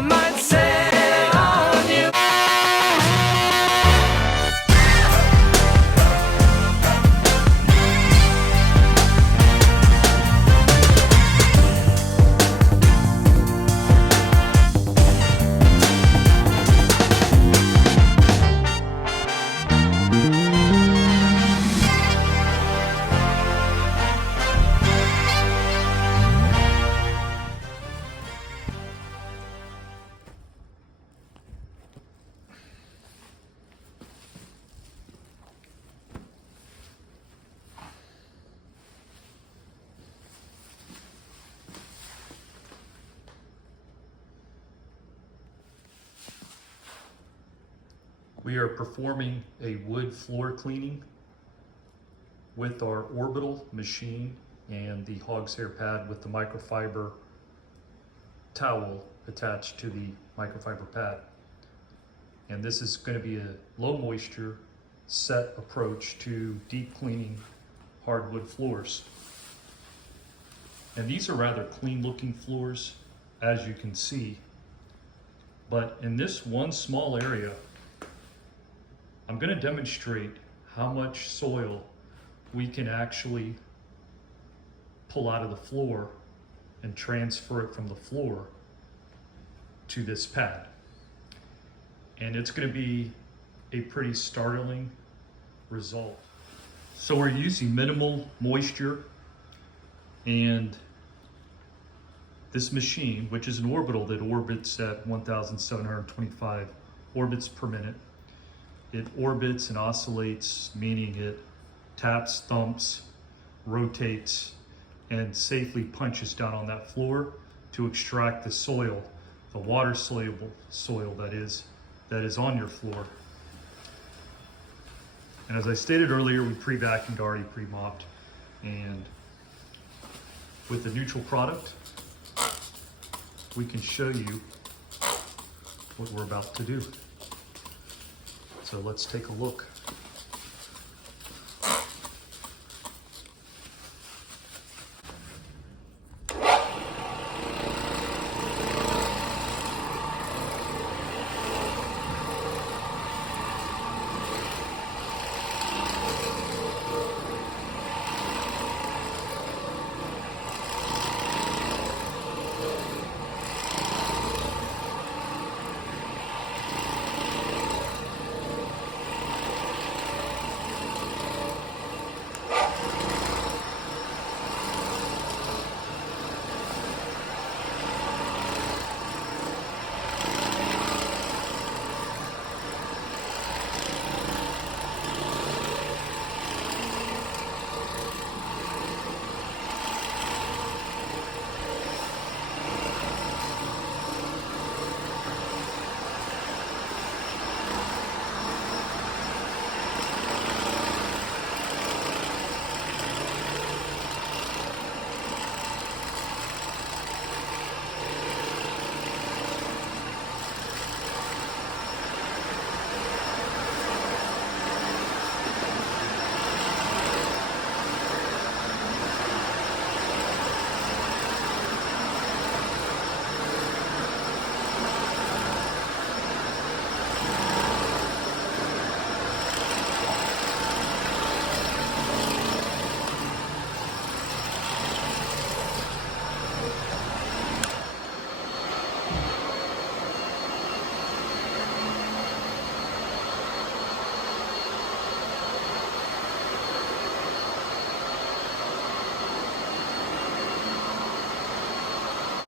I might set on you. We are performing a wood floor cleaning with our orbital machine and the hog's hair pad with the microfiber towel attached to the microfiber pad. And this is going to be a low moisture Sett approach to deep cleaning hardwood floors. And these are rather clean looking floors, as you can see. But in this one small area, I'm going to demonstrate how much soil we can actually pull out of the floor and transfer it from the floor to this pad. And it's going to be a pretty startling result. So we're using minimal moisture, and this machine, which is an orbital that orbits at 1,725 orbits per minute, it orbits and oscillates, meaning it taps, thumps, rotates, and safely punches down on that floor to extract the soil, the water soluble soil that is on your floor. And as I stated earlier, we pre-vacuumed, already pre-mopped, and with the neutral product, we can show you what we're about to do. So let's take a look.